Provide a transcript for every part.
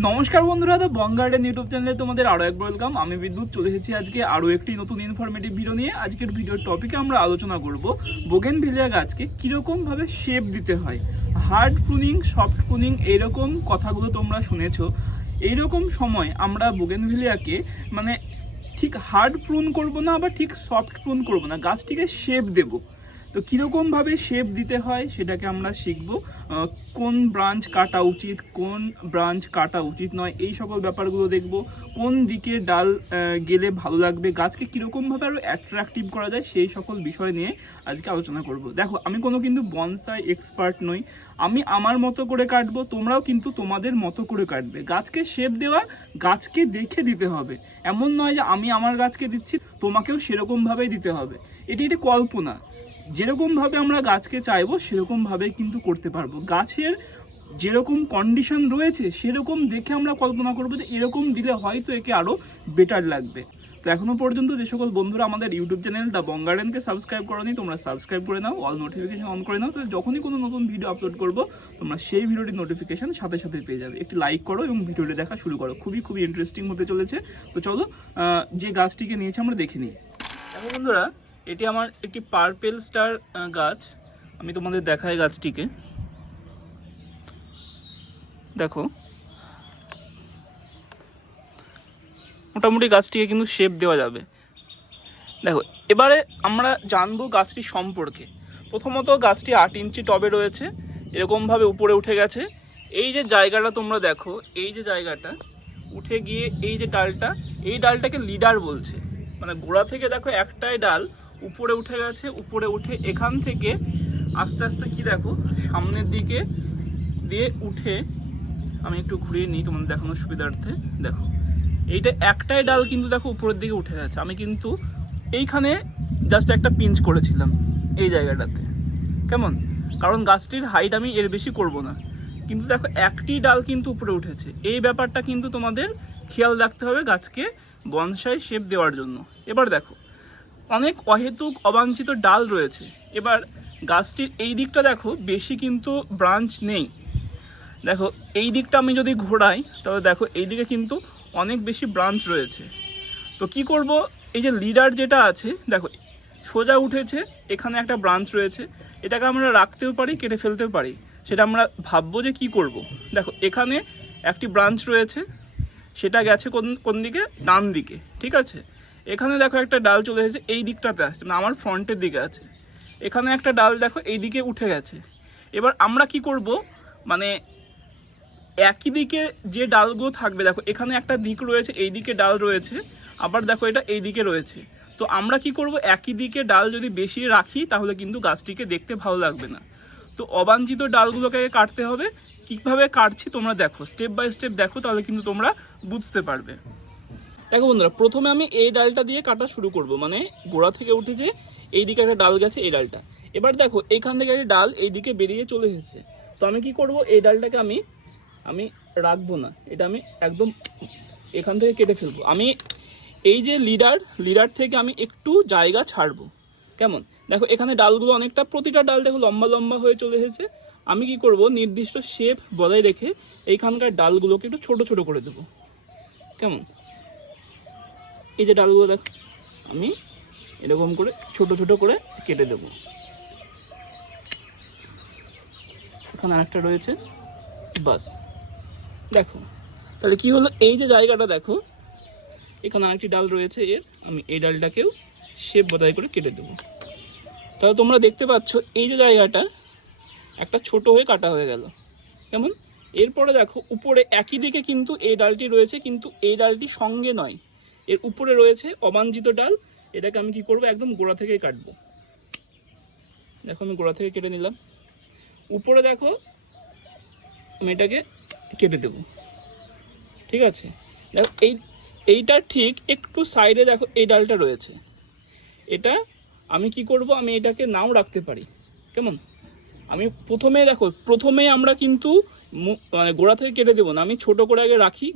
নমস্কার বন্ধুরা তো বং গার্ডেন ইউটিউব চ্যানেলে তোমাদের আরও একবার ওয়েলকাম আমি বিদ্যুৎ, চলে এসেছি আজকে আরও একটি নতুন ইনফরমেটিভ ভিডিও নিয়ে। আজকের ভিডিওর টপিকে আমরা আলোচনা করব বোগেন ভিলিয়া গাছকে কীরকমভাবে শেপ দিতে হয়। হার্ড প্রুনিং সফট প্রুনিং এইরকম কথাগুলো তোমরা শুনেছো। এইরকম সময় আমরা বোগেন ভিলিয়াকে মানে ঠিক হার্ড প্রুন করব না আবার ঠিক সফট প্রুন করব না। গাছটিকে শেপ দেবো। তো কীরকমভাবে শেপ দিতে হয় সেটাকে আমরা শিখব। কোন ব্রাঞ্চ কাটা উচিত, কোন ব্রাঞ্চ কাটা উচিত নয়, এই সকল ব্যাপারগুলো দেখব। কোন দিকে ডাল গেলে ভালো লাগবে, গাছকে কীরকমভাবে আরও অ্যাট্রাকটিভ করা যায় সেই সকল বিষয় নিয়ে আজকে আলোচনা করব। দেখো, আমি কোনো কিন্তু বনসাই এক্সপার্ট নই। আমি আমার মতো করে কাটবো, তোমরাও কিন্তু তোমাদের মতো করে কাটবে। গাছকে শেপ দেওয়া গাছকে দেখে দিতে হবে। এমন নয় যে আমি আমার গাছকে দিচ্ছি, তোমাকেও সেরকমভাবেই দিতে হবে। এটি একটি কল্পনা। যেরকম ভাবে আমরা গাছকে চাইব সেরকম ভাবে কিন্তু করতে পারব। গাছের যেরকম কন্ডিশন রয়েছে, সেরকম দেখে আমরা কল্পনা করব যে এরকম দিলে হয়তো একে আরও বেটার লাগবে। তো এখনও পর্যন্ত যে সকল বন্ধুরা আমাদের ইউটিউব চ্যানেল দ্য বঙ্গার্ডেনকে সাবস্ক্রাইব করনি, তোমরা সাবস্ক্রাইব করে নাও অল নোটিফিকেশন অন করে নাও, তাহলে যখনই কোনো নতুন ভিডিও আপলোড করব, তোমরা সেই ভিডিওটির নোটিফিকেশন সাথে সাথে পেয়ে যাবে। একটি লাইক করো এবং ভিডিওটি দেখা শুরু করো। খুবই খুবই ইন্টারেস্টিং হতে চলেছে। তো চলো যে গাছটিকে নিয়েছে আমরা দেখে নিই। বন্ধুরা এটি আমার একটি পার্পেল স্টার গাছ। আমি তোমাদের দেখাই গাছটিকে। দেখো। মোটামুটি গাছটিকে কিন্তু শেপ দেওয়া যাবে। দেখো, এবারে আমরা জানব গাছটি সম্পর্কে। প্রথমত গাছটি আট ইঞ্চি টবে রয়েছে, এরকমভাবে উপরে উঠে গেছে। এই যে জায়গাটা তোমরা দেখো, এই যে জায়গাটা, উঠে গিয়ে এই যে ডালটা, এই ডালটাকে লিডার বলছে। মানে গোড়া থেকে দেখো একটাই ডাল উপরে উঠে গেছে, উপরে উঠে এখান থেকে আস্তে আস্তে কি দেখো, সামনের দিকে দিয়ে উঠে আমি একটু ঘুরিয়ে নিই তোমাদের দেখানোর সুবিধার্থে। দেখো, এইটা একটাই ডাল কিন্তু দেখো উপরের দিকে উঠে গেছে। আমি কিন্তু এইখানে জাস্ট একটা পিঞ্চ করেছিলাম এই জায়গাটাতে। কেমন? কারণ গাছটির হাইট আমি এর বেশি করব না। কিন্তু দেখো, একটি ডাল কিন্তু উপরে উঠেছে। এই ব্যাপারটা কিন্তু তোমাদের খেয়াল রাখতে হবে গাছকে বনসাই শেপ দেওয়ার জন্য। এবার দেখো অনেক অহেতুক, অবাঞ্ছিত ডাল রয়েছে। এবার গাছটির এই দিকটা দেখো, বেশি কিন্তু ব্রাঞ্চ নেই। দেখো, এই দিকটা আমি যদি ঘোরাই তবে দেখো, এই দিকে কিন্তু অনেক বেশি ব্রাঞ্চ রয়েছে। তো কি করব? এই যে লিডার যেটা আছে, দেখো, সোজা উঠেছে, এখানে একটা ব্রাঞ্চ রয়েছে। এটাকে আমরা রাখতেও পারি, কেটে ফেলতেও পারি। সেটা আমরা ভাববো যে কি করব? দেখো, এখানে একটি ব্রাঞ্চ রয়েছে, সেটা গেছে কোন কোন দিকে? ডান দিকে, ঠিক আছে? এখানে দেখো একটা ডাল চলে এসেছে, এই দিকটাতে আসছে মানে আমার ফ্রন্টের দিকে আছে। এখানে একটা ডাল দেখো, এই দিকে উঠে গেছে। এবার আমরা কি করব? মানে একই দিকে যে ডালগুলো থাকবে, দেখো, এখানে একটা দিক রয়েছে, এই দিকে ডাল রয়েছে, আবার দেখো এটা এই দিকে রয়েছে। তো আমরা কি করব? একই দিকে ডাল যদি বেশি রাখি, তাহলে কিন্তু গাছটিকে দেখতে ভালো লাগবে না। তো অবাঞ্ছিত ডালগুলোকে কাটতে হবে। কীভাবে কাটছি তোমরা দেখো, স্টেপ বাই স্টেপ দেখো, তাহলে কিন্তু তোমরা বুঝতে পারবে। দেখো বন্ধুরা, প্রথমে আমি এই ডালটা দিয়ে কাটা শুরু করব। মানে গোড়া থেকে উঠেছে এই দিকে একটা ডাল গেছে, এই ডালটা। এবার দেখো এইখান থেকে একটা ডাল এই দিকে বেরিয়ে চলে এসেছে। তো আমি কি করব, এই ডালটাকে আমি আমি রাখব না। এটা আমি একদম এখান থেকে কেটে ফেলব। আমি এই যে লিডার লিডার থেকে আমি একটু জায়গা ছাড়বো। কেমন? দেখো, এখানে ডালগুলো অনেকটা, প্রতিটা ডাল দেখো লম্বা লম্বা হয়ে চলে এসেছে। আমি কি করব, নির্দিষ্ট শেপ বজায় রেখে এইখানকার ডালগুলোকে একটু ছোট ছোট করে দেবো। কেমন? এই যে ডালগুলো দেখো, আমি এরকম করে, ছোট ছোট করে কেটে দেবো। এখানে আরেকটা রয়েছে, বাস। দেখো, তাহলে কি হলো? এই যে জায়গাটা দেখো, এখানে আরেকটি ডাল রয়েছে এর, আমি এই ডালটাকেও শেপ বোধাই করে কেটে দেবো। তাহলে তোমরা দেখতে পাচ্ছ, এই যে জায়গাটা একটা ছোট হয়ে কাটা হয়ে গেল। কেমন? এরপরে দেখো, উপরে একই দিকে কিন্তু এই ডালটি রয়েছে, কিন্তু এই ডালটি সঙ্গে নয়। এর উপরে রয়েছে অবাঞ্ছিত ডাল। এটাকে আমি কি করব? একদম গোড়া থেকেই কাটবো। দেখো, আমি গোড়া থেকে কেটে নিলাম। উপরে দেখো, আমি এটাকে কেটে দেবো। ঠিক আছে? দেখো, এই, এইটার ঠিক একটু সাইডে দেখো, এই ডালটা রয়েছে। এটা আমি কি করব? আমি এটাকে নাও রাখতে পারি। কেমন? আমি প্রথমে দেখো, প্রথমে আমরা কিন্তু মানে গোড়া থেকে কেটে দেবো না। আমি ছোট করে আগে রাখি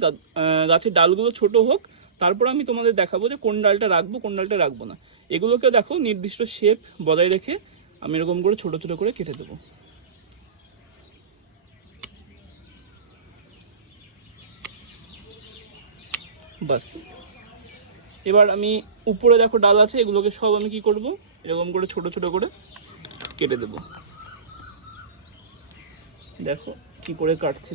গাছের ডালগুলো ছোট হোক তারপর আমি তোমাদের দেখাবো যে কোন ডালটা রাখব, কোন ডালটা রাখব না। এগুলোকে দেখো, নির্দিষ্ট শেপ বজায় রেখে আমি এরকম করে ছোট ছোট করে কেটে দেবো। বাস। এবার আমি উপরে দেখো ডাল আছে, এগুলোকে সব আমি কি করব, এরকম করে ছোট ছোট করে কেটে দেব। দেখো কি করে কাটছি।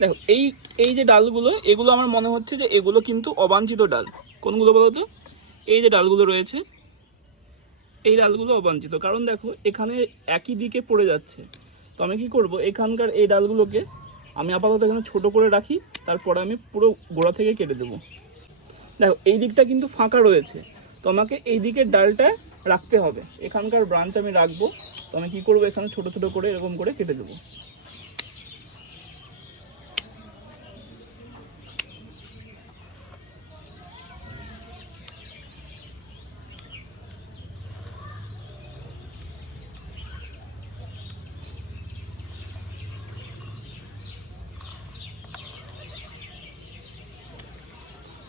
দেখো, এই এই যে ডালগুলো, এগুলো আমার মনে হচ্ছে যে এগুলো কিন্তু অবাঞ্ছিত ডাল। কোনগুলো বলো তো? এই যে ডালগুলো রয়েছে, এই ডালগুলো অবাঞ্ছিত। কারণ দেখো, এখানে একই দিকে পড়ে যাচ্ছে। তো আমি কি করব? এখানকার এই ডালগুলোকে আমি আপাতত এখানে ছোট করে রাখি, তারপরে আমি পুরো গোড়া থেকে কেটে দেবো। দেখো, এই দিকটা কিন্তু ফাঁকা রয়েছে। তো আমাকে এই দিকের ডালটা রাখতে হবে। এখানকার ব্রাঞ্চ আমি রাখব। তো আমি কি করব? এখানে ছোট ছোট করে এরকম করে কেটে দেবো।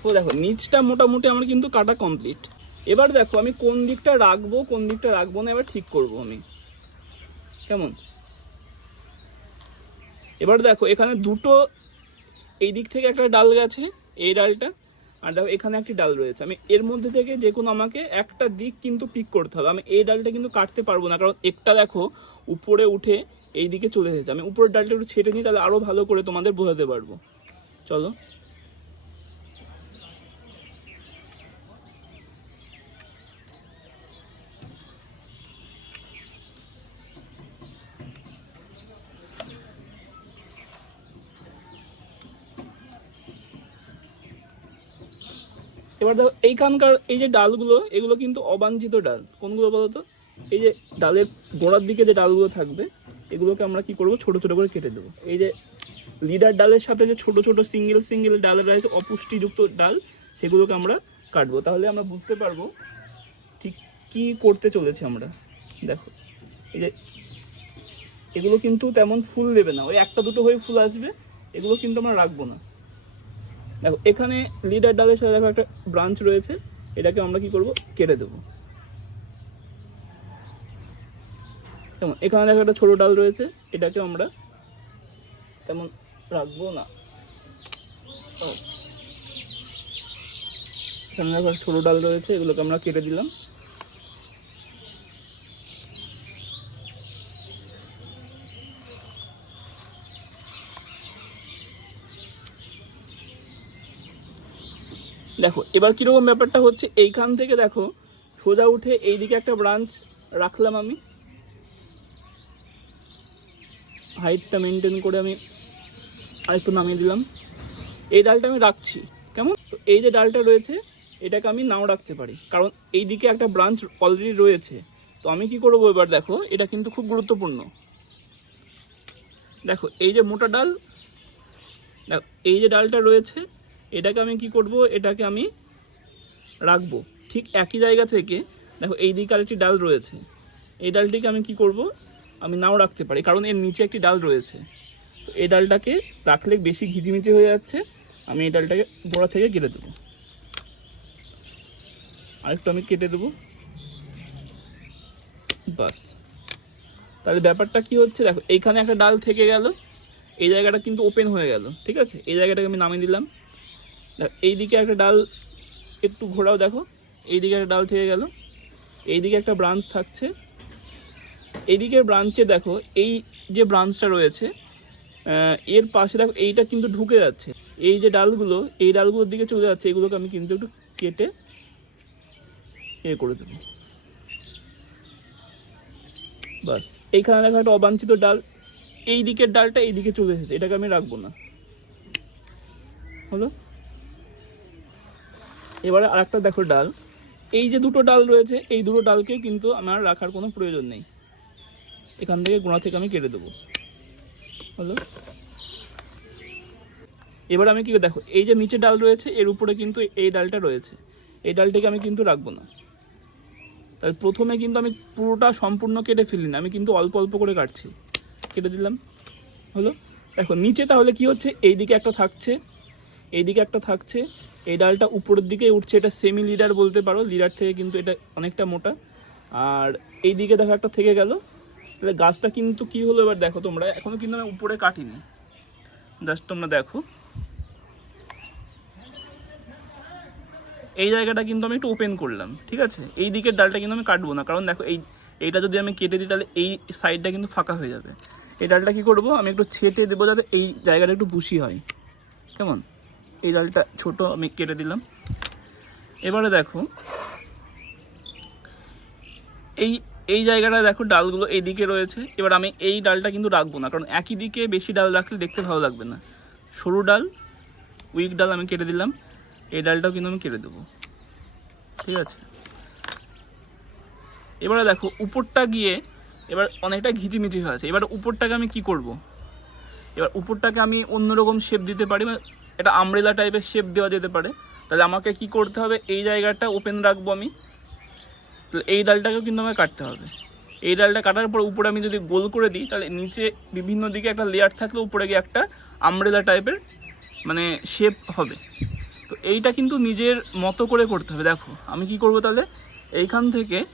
তো দেখো, নিচটা মোটামুটি আমার কিন্তু কাটা কমপ্লিট এবার দেখো, আমি কোন দিকটা রাখব, কোন দিকটা রাখব না, এবার ঠিক করব আমি। কেমন? এবার দেখো, এখানে দুটো এই দিক থেকে একটা ডাল গেছে, এই ডালটা, আর দেখো, এখানে একটি ডাল রয়েছে। আমি এর মধ্যে থেকে যে কোনো আমাকে একটা দিক কিন্তু পিক করতে হবে। আমি এই ডালটা কিন্তু কাটতে পারব না, কারণ একটা দেখো, উপরে উঠে এই দিকে চলে এসেছে। আমি উপরের ডালটা একটু ছেটে নিই, তাহলে আরও ভালো করে তোমাদের বোঝাতে পারব। চলো। এবার দেখো, এইখানকার এই যে ডালগুলো, এগুলো কিন্তু অবাঞ্ছিত ডাল। কোনগুলো বলো তো এই যে ডালের গোড়ার দিকে যে ডালগুলো থাকবে, এগুলোকে আমরা কি করব? ছোট ছোট করে কেটে দেবো। এই যে লিডার ডালের সাথে যে ছোট ছোট সিঙ্গেল সিঙ্গেল ডাল রয়েছে অপুষ্টিযুক্ত ডাল, সেগুলোকে আমরা কাটবো। তাহলে আমরা বুঝতে পারব ঠিক কি করতে চলেছি আমরা। দেখো, এই যে এগুলো কিন্তু তেমন ফুল দেবে না। ওই একটা দুটো হয়ে ফুল আসবে, এগুলো কিন্তু আমরা রাখব না। দেখো, এখানে লিডার ডালের সাথে দেখো একটা ব্রাঞ্চ রয়েছে, এটাকে আমরা কি করব? কেটে দেবো। যেমন এখানে দেখো একটা ছোটো ডাল রয়েছে এটাকে আমরা তেমন রাখব না। এখানে দেখো ছোট ডাল রয়েছে, এগুলোকে আমরা কেটে দিলাম। দেখো, এবার কীরকম ব্যাপারটা হচ্ছে, এইখান থেকে দেখো, সোজা উঠে এইদিকে একটা ব্রাঞ্চ রাখলাম আমি। হাইটটা মেনটেন করে আমি আরেকটু নামিয়ে দিলাম। এই ডালটা আমি রাখছি, কেমন? তো এই যে ডালটা রয়েছে, এটাকে আমি নাও রাখতে পারি, কারণ এই দিকে একটা ব্রাঞ্চ অলরেডি রয়েছে। তো আমি কি করব এবার দেখো, এটা কিন্তু খুব গুরুত্বপূর্ণ। দেখো, এই যে মোটা ডাল, দেখো, এই যে ডালটা রয়েছে এটাকে আমি কি করব? এটাকে আমি রাখব। ঠিক একই জায়গা থেকে, দেখো এই দিকে আরেকটি ডাল রয়েছে। এই ডালটিকে আমি কি করব? আমি নাও রাখতে পারি, কারণ এর নিচে একটি ডাল রয়েছে। তো এই ডালটাকে রাখলে বেশি ঘিচিমিচি হয়ে যাচ্ছে। আমি এই ডালটাকে গোড়া থেকে কেটে দেবো। আরেকটু আমি কেটে দেবো। বাস। তাহলে ব্যাপারটা কি হচ্ছে? দেখো, এইখানে একটা ডাল থেকে গেল, এই জায়গাটা কিন্তু ওপেন হয়ে গেল, ঠিক আছে? এই জায়গাটাকে আমি নামিয়ে দিলাম। এইদিকে একটা ডাল একটু ঘোরাও দেখো। এইদিকে একটা ডাল থেকে গেল। এইদিকে একটা ব্রাঞ্চ থাকছে। এইদিকের ব্রাঞ্চে দেখো, এই যে ব্রাঞ্চটা রয়েছে এর পাশে দেখো, এইটা কিন্তু ঢুকে যাচ্ছে। এই যে ডালগুলো, এই ডালগুলোর দিকে চলে যাচ্ছে, এগুলোকে আমি কিন্তু একটু কেটে এ করে দেবো। বাস, এইখানে দেখো একটা অবাঞ্ছিত ডাল। এই দিকের ডালটা এই দিকে চলে এসেছে, এটাকে আমি রাখব না। হলো? এবারে আরেকটা দেখো ডাল। এই যে দুটো ডাল রয়েছে, এই দুটো ডালকে কিন্তু আমার রাখার কোনো প্রয়োজন নেই। এখান থেকে গোড়া থেকে আমি কেটে দেবো। হলো? এবার আমি কি দেখো, এই যে নিচে ডাল রয়েছে, এর উপরে কিন্তু এই ডালটা রয়েছে। এই ডালটাকে আমি কিন্তু রাখব না। তাহলে প্রথমে কিন্তু আমি পুরোটা সম্পূর্ণ কেটে ফেলি না, আমি কিন্তু অল্প অল্প করে কাটছি। কেটে দিলাম। হলো? দেখো, নিচে তাহলে কি হচ্ছে এই দিকে একটা থাকছে। এইদিকে একটা থাকছে, এই ডালটা উপরের দিকে উঠছে, এটা সেমি লিডার বলতে পারো লিডার থেকে কিন্তু এটা অনেকটা মোটা। আর এই দিকে দেখো একটা থেকে গেল, তাহলে গাছটা কিন্তু কি হলো এবার দেখো তোমরা, এখনও কিন্তু আমি উপরে কাটিনি জাস্ট তোমরা দেখো। এই জায়গাটা কিন্তু আমি একটু ওপেন করলাম, ঠিক আছে? এই দিকের ডালটা কিন্তু আমি কাটবো না, কারণ দেখো এই, এইটা যদি আমি কেটে দিই তাহলে এই সাইডটা কিন্তু ফাঁকা হয়ে যাবে। এই ডালটা কি করব, আমি একটু ছেটে দেবো যাতে এই জায়গাটা একটু বুশি হয়, কেমন? এই ডালটা ছোট, আমি কেটে দিলাম। এবারে দেখো, এই এই জায়গাটা দেখো ডালগুলো এই দিকে রয়েছে। এবার আমি এই ডালটা কিন্তু রাখব না, কারণ একই দিকে বেশি ডাল রাখলে দেখতে ভালো লাগবে না। সরু ডাল, উইক ডাল আমি কেটে দিলাম। এই ডালটাও কিন্তু আমি কেটে দেবো। ঠিক আছে? এবারে দেখো, উপরটা গিয়ে এবার অনেকটা ঘিচিমিচি হয়ে আছে। এবার উপরটাকে আমি কি করব? এবার উপরটাকে আমি অন্যরকম শেপ দিতে পারি মানে এটা আমব্রেলা টাইপের শেপ দেওয়া যেতে পারে। তাহলে আমাকে কি করতে হবে? এই জায়গাটা ওপেন রাখব আমি। তো এই ডালটাকেও কিন্তু আমাকে কাটতে হবে। এই ডালটা কাটার পর উপরে আমি যদি গোল করে দিই, তাহলে নিচে বিভিন্ন দিকে একটা লেয়ার থাকলে উপরে গিয়ে একটা আমব্রেলা টাইপের মানে শেপ হবে। তো এইটা কিন্তু নিজের মতো করে করতে হবে। দেখো, আমি কি করব তাহলে? এইখান থেকে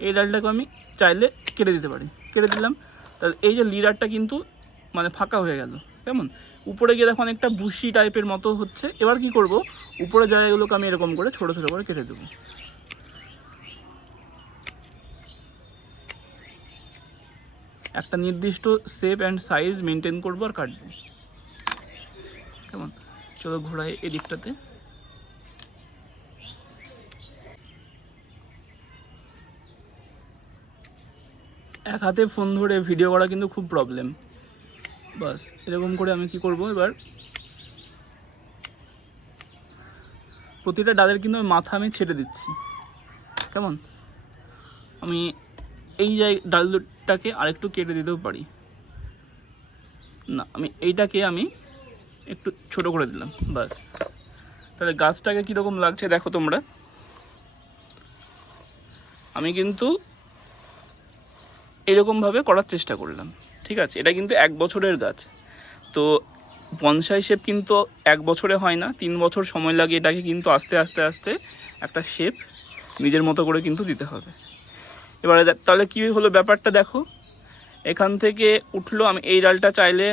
এই ডালটাকে আমি চাইলে কেটে দিতে পারি। কেটে দিলাম। তাহলে এই যে লিডারটা কিন্তু মানে ফাঁকা হয়ে গেল। কেমন? উপরে গিয়ে দেখো অনেকটা বুশি টাইপের মতো হচ্ছে। এবার কি করব? উপরে জায়গাগুলোকে আমি এরকম করে ছোটো ছোটো করে কেটে দেবো। একটা নির্দিষ্ট শেপ অ্যান্ড সাইজ মেনটেন করব আর কাটবো। কেমন? চলো ঘোরাই এদিকটাতে। এক হাতে ফোন ধরে ভিডিও করা কিন্তু খুব প্রবলেম বাস, এরকম করে আমি কি করব এবার? প্রতিটা ডালের কিন্তু মাথা আমি ছেড়ে দিচ্ছি। কেমন? আমি এই জায় ডালটাকে আরেকটু কেটে দিতেও পারি। না, আমি এইটাকে আমি একটু ছোট করে দিলাম, বাস। তাহলে গাছটাকে কীরকম লাগছে দেখো তোমরা। আমি কিন্তু এরকমভাবে করার চেষ্টা করলাম। ঠিক আছে, এটা কিন্তু এক বছরের গাছ। তো বনসাই শেপ কিন্তু এক বছরে হয় না, তিন বছর সময় লাগে এটাকে কিন্তু আস্তে আস্তে আস্তে একটা শেপ নিজের মতো করে কিন্তু দিতে হবে। এবারে তাহলে কী হলো ব্যাপারটা দেখো। এখান থেকে উঠল, আমি এই ডালটা চাইলে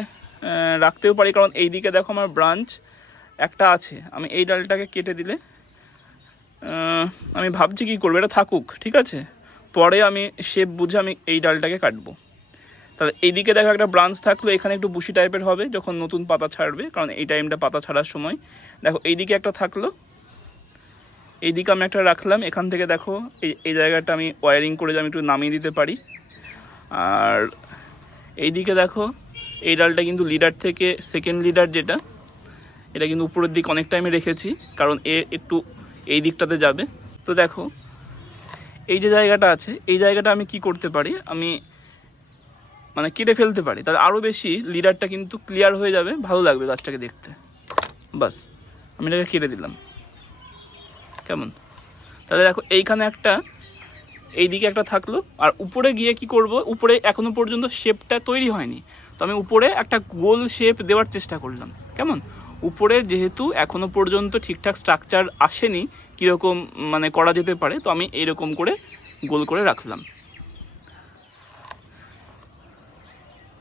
রাখতেও পারি, কারণ এই দিকে দেখো আমার ব্রাঞ্চ একটা আছে। আমি এই ডালটাকে কেটে দিলে আমি ভাবছি কী করব, এটা থাকুক, ঠিক আছে? পরে আমি শেপ বুঝে আমি এই ডালটাকে কাটবো। তাহলে এইদিকে দেখো একটা ব্রাঞ্চ থাকল, এখানে একটু বুশি টাইপের হবে যখন নতুন পাতা ছাড়বে, কারণ এই টাইমটা পাতা ছাড়ার সময়। দেখো, এইদিকে একটা থাকল, এইদিকে আমি একটা রাখলাম, এখান থেকে দেখো, এই এই জায়গাটা আমি ওয়ারিং করে আমি একটু নামিয়ে দিতে পারি। আর এইদিকে দেখো, এই ডালটা কিন্তু লিডার থেকে সেকেন্ড লিডার যেটা, এটা কিন্তু উপরের দিক অনেক টাইমে রেখেছি, কারণ এ একটু এই দিকটাতে যাবে। তো দেখো, এই যে জায়গাটা আছে, এই জায়গাটা আমি কি করতে পারি? আমি মানে কেটে ফেলতে পারি। তাহলে আরও বেশি লিডারটা কিন্তু ক্লিয়ার হয়ে যাবে, ভালো লাগবে গাছটাকে দেখতে। বাস, আমি এটাকে কেটে দিলাম। কেমন? তাহলে দেখো, এইখানে একটা, এইদিকে একটা থাকল। আর উপরে গিয়ে কি করব? উপরে এখনও পর্যন্ত শেপটা তৈরি হয়নি। তো আমি উপরে একটা গোল শেপ দেওয়ার চেষ্টা করলাম। কেমন? উপরে যেহেতু এখনও পর্যন্ত ঠিকঠাক স্ট্রাকচার আসেনি, কীরকম মানে করা যেতে পারে, তো আমি এইরকম করে গোল করে রাখলাম।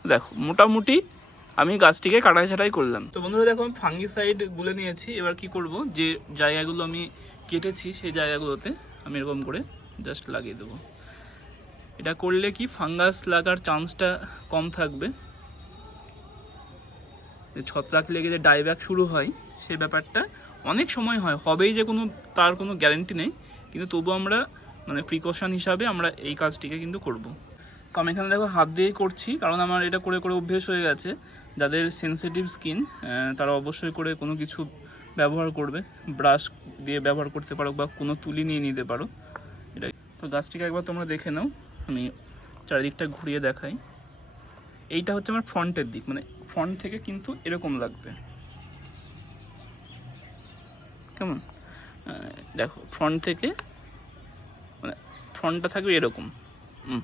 দেখো, মোটামুটি আমি গাছটিকে কাটাই ছাটাই করলাম। তো বন্ধুরা দেখো, আমি ফাঙ্গিসাইড গুলে নিয়েছি। এবার কি করব? যে জায়গাগুলো আমি কেটেছি, সেই জায়গাগুলোতে আমি এরকম করে জাস্ট লাগিয়ে দেবো। এটা করলে কি ফাঙ্গাস লাগার চান্সটা কম থাকবে। যে ছত্রাক লেগে যে ডাইব্যাক শুরু হয়, সে ব্যাপারটা অনেক সময় হয়। হবেই যে কোনো, তার কোনো গ্যারেন্টি নেই। কিন্তু তবু আমরা মানে প্রিকশন হিসাবে আমরা এই কাজটিকে কিন্তু করব। আমি এখানে দেখো হাত দিয়েই করছি, কারণ আমার এটা করে করে অভ্যেস হয়ে গেছে। যাদের সেনসিটিভ স্কিন তারা অবশ্যই করে কোনো কিছু ব্যবহার করবে। ব্রাশ দিয়ে ব্যবহার করতে পারো বা কোনো তুলি নিয়ে নিতে পারো। এটা তো গাছটিকে একবার তোমরা দেখে নাও, আমি চারিদিকটা ঘুরিয়ে দেখাই। এইটা হচ্ছে আমার ফ্রন্টের দিক মানে ফ্রন্ট থেকে কিন্তু এরকম লাগবে। কেমন? দেখো ফ্রন্ট থেকে মানে ফ্রন্টটা থাকবে এরকম। হুম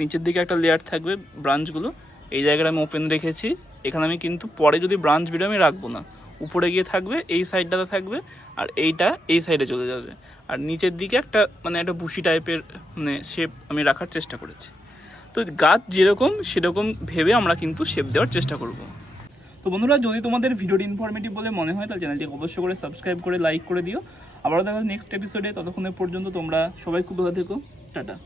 নিচের দিকে একটা লেয়ার থাকবে ব্রাঞ্চগুলো এই জায়গাটা আমি ওপেন রেখেছি। এখানে আমি কিন্তু পরে যদি ব্রাঞ্চ ভিডিও আমি রাখব না। উপরে গিয়ে থাকবে, এই সাইডটাতে থাকবে আর এইটা এই সাইডে চলে যাবে। আর নিচের দিকে একটা মানে একটা বুশি টাইপের মানে শেপ আমি রাখার চেষ্টা করেছি। তো গাছ যেরকম সেরকম ভেবে আমরা কিন্তু শেপ দেওয়ার চেষ্টা করব। তো বন্ধুরা, যদি তোমাদের ভিডিওটি ইনফরমেটিভ বলে মনে হয়, তাহলে চ্যানেলটি অবশ্যই করে সাবস্ক্রাইব করে লাইক করে দিও। আবারও দেখা নেক্সট এপিসোডে ততক্ষণের পর্যন্ত তোমরা সবাই খুব ভালো থেকো। টাটা।